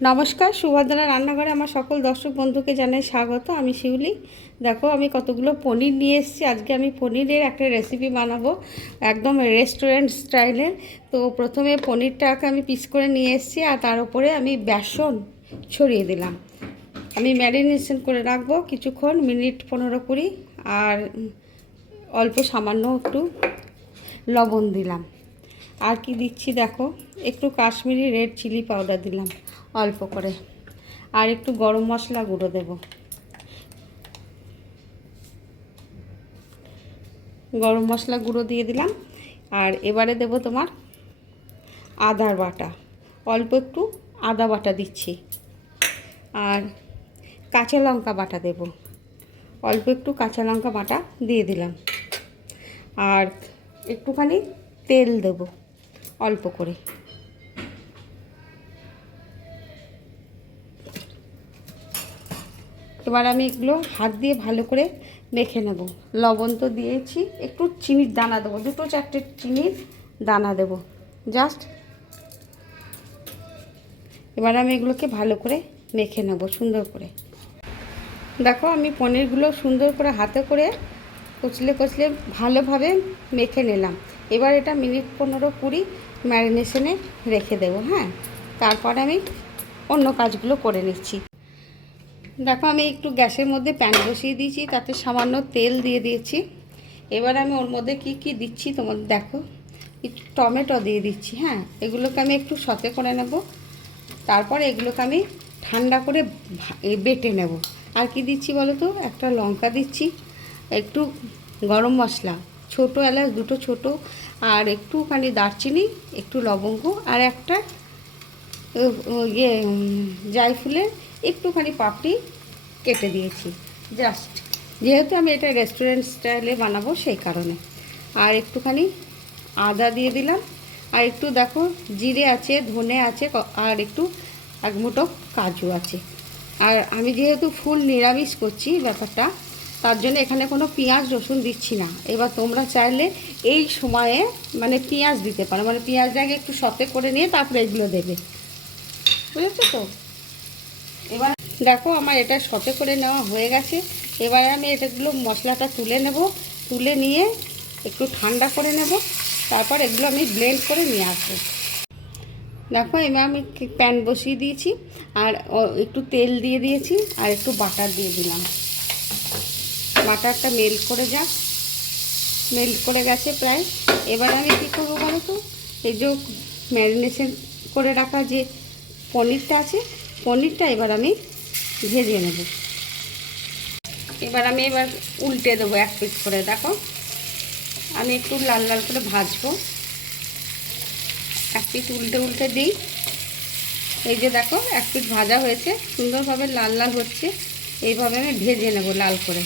নমস্কার, সুভদ্রা রান্নাঘরে আমার সকল দর্শক বন্ধুকে জানাই স্বাগত। আমি শিউলি। দেখো আমি কতগুলো পনির নিয়ে এসেছি। আজকে আমি পনিরের একটা রেসিপি বানাবো, একদম রেস্টুরেন্ট স্টাইলের। তো প্রথমে পনিরটাকে আমি পিস করে নিয়ে এসেছি, আর তার উপরে আমি বেসন ছড়িয়ে দিলাম। আমি ম্যারিনেশন করে রাখবো কিছুক্ষণ, মিনিট 15-20, আর অল্প সামান্য একটু লবণ দিলাম। আর কি দিচ্ছি দেখো, একটু কাশ্মীরি রেড চিলি পাউডার দিলাম অল্প করে, আর একটু গরম মশলা গুঁড়ো দেব। গরম মশলা গুঁড়ো দিয়ে দিলাম। আর এবারে দেব তোমার আদার বাটা, অল্প একটু আদা বাটা দিচ্ছি। আর কাঁচা লঙ্কা বাটা দেব, অল্প একটু কাঁচা লঙ্কা বাটা দিয়ে দিলাম। আর একটুখানি তেল দেব অল্প করে। এবার আমি এগুলো হাত দিয়ে ভালো করে মেখে নেব। লবণ তো দিয়েছি, একটু চিনির দানা দেবো, 2-4টে চিনির দানা দেব জাস্ট। এবার আমি এগুলোকে ভালো করে মেখে নেব সুন্দর করে। দেখো আমি পনিরগুলো সুন্দর করে হাতে করে কচলে কচলে ভালোভাবে মেখে নিলাম। এবার এটা মিনিট 15-20 ম্যারিনেশনে রেখে দেবো। হ্যাঁ, তারপর আমি অন্য কাজগুলো করে নিচ্ছি। দেখো আমি একটু গ্যাসের মধ্যে প্যান বসিয়ে দিয়েছি, তাতে সামান্য তেল দিয়ে দিয়েছি। এবার আমি ওর মধ্যে কি কি দিচ্ছি তোমাদের দেখো। একটু টমেটো দিয়ে দিচ্ছি। হ্যাঁ, এগুলোকে আমি একটু সতে করে নেব। তারপর এগুলোকে আমি ঠান্ডা করে বেটে নেব। আর কি দিচ্ছি বলো তো, একটা লঙ্কা দিচ্ছি, একটু গরম মশলা, ছোটো এলাচ 2টো ছোটো, আর একটুখানি দারচিনি, একটু লবঙ্গ, আর একটা জায়ফলের একটুখানি পাপড়ি কেটে দিয়েছি জাস্ট, যেহেতু আমি এটা রেস্টুরেন্ট স্টাইলে বানাবো সেই কারণে। আর একটুখানি আদা দিয়ে দিলাম, আর একটু দেখো জিরে আছে, ধনে আছে, আর একটু 1 মুঠো কাজু আছে। আর আমি যেহেতু ফুল নিরামিষ করছি ব্যাপারটা, তার জন্য এখানে কোনো পেঁয়াজ রসুন দিচ্ছি না। এবার তোমরা চাইলে এই সময়ে মানে পেঁয়াজ দিতে পারো, মানে পেঁয়াজটাকে একটু সতে করে নিয়ে তারপরে এগুলো দেবে, বুঝেছো তো। এবার দেখো আমার এটা সতে করে নেওয়া হয়ে গেছে। এবার আমি এটাগুলো মশলাটা তুলে নেব, তুলে নিয়ে একটু ঠান্ডা করে নেব, তারপর এগুলো আমি ব্লেন্ড করে নিয়ে আসবো। দেখো এবার আমি প্যান বসিয়ে দিয়েছি, আর একটু তেল দিয়ে দিয়েছি, আর একটু বাটার দিয়ে দিলাম। বাটারটা মেল্ট করে যাক, মেল্ট করে গেছে প্রায়। এবার আমি কী করবো বলো তো, এই যে ম্যারিনেশন করে রাখা যে পনিরটা আছে, পনিরটা এবার আমি ভেজে নেব। এবার আমি উল্টে দেবো 1 পিস করে। দেখো আমি একটু লাল লাল করে ভাজবো, 1 পিস উল্টে উল্টে দিই। এই যে দেখো 1 পিস ভাজা হয়েছে, সুন্দরভাবে লাল লাল হচ্ছে। এইভাবে আমি ভেজে নেব লাল করে।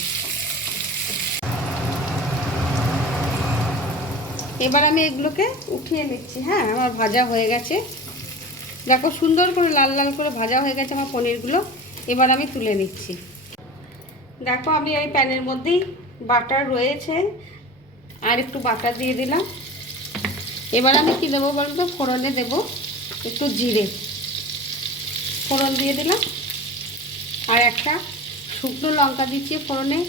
এবার আমি এগুলোকে উঠিয়ে নিচ্ছি। হ্যাঁ, আমার ভাজা হয়ে গেছে। দেখো সুন্দর করে লাল লাল করে ভাজা হয়ে গেছে আমার পনিরগুলো। এবার আমি তুলে নিচ্ছি। দেখো আমি এই প্যানের মধ্যেই বাটার রয়েছে, আর একটু বাটার দিয়ে দিলাম। এবার আমি কী দেবো বলতো, ফোড়নে দেব একটু জিরে, ফোড়ন দিয়ে দিলাম। আর একটা শুকনো লঙ্কা দিচ্ছি ফোড়নে,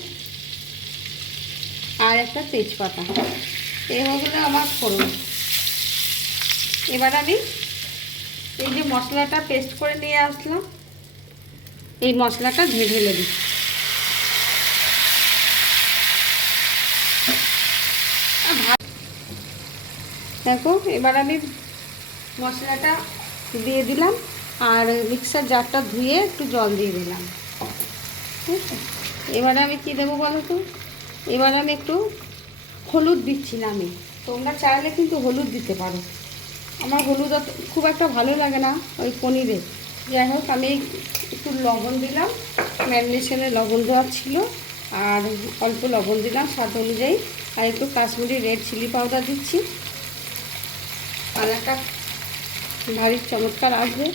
আর একটা তেজপাতা। এই হলো আমার ফোড়ন। এবার আমি এই যে মশলাটা পেস্ট করে নিয়ে আসলাম, এই মশলাটা ঢেলে দিই। দেখো এবার আমি মশলাটা দিয়ে দিলাম, আর মিক্সার জারটা ধুয়ে একটু জল দিয়ে দিলাম। ঠিক আছে, এবারে আমি কী দেবো বলো তো, এবার আমি একটু হলুদ দিচ্ছি না আমি, তোমরা চাইলে কিন্তু হলুদ দিতে পারো। আমার হলুদ খুব একটা ভালো লাগে না ওই পনিরে। যাই হোক আমি একটু লবণ দিলাম, ম্যারিনেশনে লবণ দেওয়া ছিল, আর অল্প লবণ দিলাম স্বাদ অনুযায়ী। আর একটু কাশ্মীরি রেড চিলি পাউডার দিচ্ছি, কালারটা ভারী চমৎকার আসবে।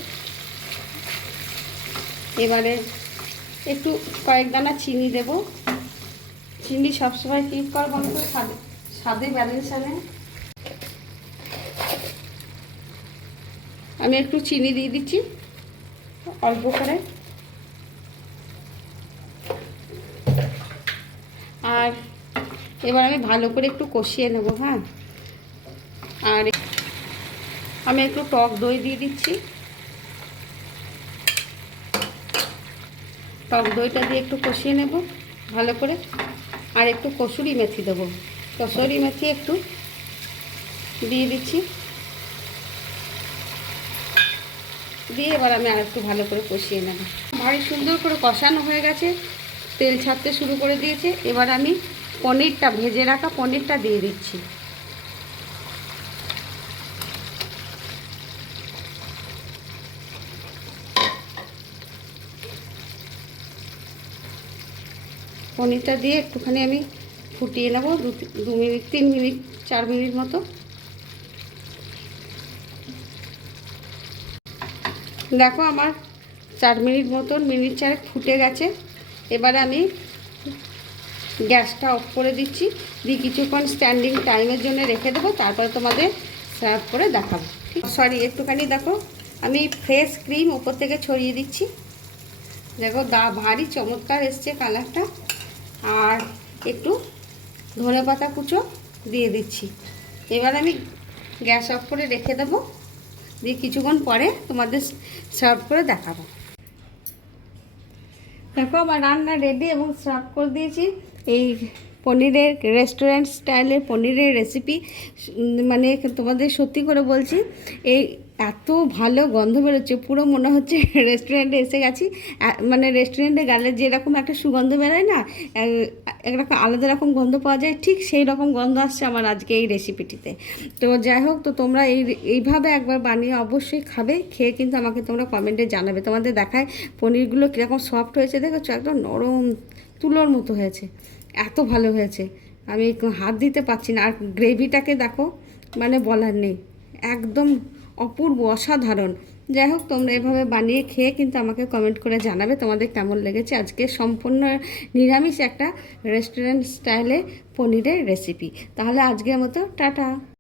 এবারে একটু কয়েক দানা চিনি দেব। চিনি সবসময় ঠিক কর বলতো, স্বাদে ব্যালেন্স আনে। আমি একটু চিনি দিয়ে দিচ্ছি। অল্প করে। আর এবার আমি ভালো করে একটু কষিয়ে নেব। হ্যাঁ, আর আমি একটু টক দই দিয়ে দিচ্ছি। টক দইটা দিয়ে একটু কষিয়ে নেব ভালো করে। আর একটু কসুরি মেথি দেবো, কসুরি মেথি একটু দিয়ে দিচ্ছি। দিয়ে এবার আমি আর একটু ভালো করে কষিয়ে নেব। ভারী সুন্দর করে কষানো হয়ে গেছে, তেল ছাড়তে শুরু করে দিয়েছে। এবার আমি পনিরটা, ভেজে রাখা পনিরটা দিয়ে দিচ্ছি। পনিরটা দিয়ে একটুখানি আমি ফুটিয়ে নেব, 2 মিনিট 3 মিনিট 4 মিনিট মতো। দেখো আমার 4 মিনিট মতন, মিনিট 4 ফুটে গেছে। এবারে আমি গ্যাসটা অফ করে দিচ্ছি, দিয়ে কিছুক্ষণ স্ট্যান্ডিং টাইমের জন্য রেখে দেবো, তারপরে তোমাদের সার্ভ করে দেখাবো। সরি, একটুখানি দেখো আমি ফ্রেশ ক্রিম ওপর থেকে ছড়িয়ে দিচ্ছি। দেখো ভারী চমৎকার এসছে কালারটা। আর একটু ধনেপাতা কুচো দিয়ে দিচ্ছি। এবার আমি গ্যাস অফ করে রেখে দেবো, দিয়ে কিছুক্ষণ পরে তোমাদের সার্ভ করে দেখাবো। দেখো আমার রান্না রেডি এবং সার্ভ করে দিয়েছি। এই পনিরের রেস্টুরেন্ট স্টাইলের পনিরের রেসিপি, মানে তোমাদের সত্যি করে বলছি, এই এত ভালো গন্ধ বেরোচ্ছে, পুরো মনে হচ্ছে রেস্টুরেন্টে এসে গেছি। মানে রেস্টুরেন্টে গেলে যেরকম একটা সুগন্ধ বেরোয় না, একরকম আলাদা রকম গন্ধ পাওয়া যায়, ঠিক সেই রকম গন্ধ আসছে আমার আজকে এই রেসিপিটিতে। তো যাই হোক, তো তোমরা এইভাবে একবার বানিয়ে অবশ্যই খাবে, খেয়ে কিন্তু আমাকে তোমরা কমেন্টে জানাবে। তোমাদের দেখায় পনিরগুলো কীরকম সফট হয়েছে, দেখেছো, একদম নরম তুলোর মতো হয়েছে, এত ভালো হয়েছে, আমি হাত দিতে পারছি না। আর গ্রেভিটাকে দেখো, মানে বলার নেই, একদম অপূর্ব, অসাধারণ। যাই হোক, তোমরা এভাবে বানিয়ে খেয়ে কিন্তু আমাকে কমেন্ট করে জানাবে তোমাদের কেমন লেগেছে আজকে সম্পূর্ণ নিরামিষ একটা রেস্টুরেন্ট স্টাইলে পনিরের রেসিপি। তাহলে আজকের মতো টাটা।